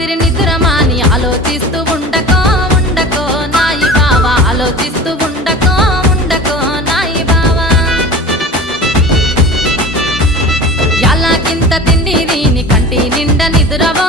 రాత్రి నిద్రమాని ఆలోచిస్తూ ఉండకో ఉండకో నాయి బావా ఆలోచిస్తూ ఉండకో ఉండకో నాయి బావా ఎలాగింత తిండి దీని కంటి నిండా నిద్రవో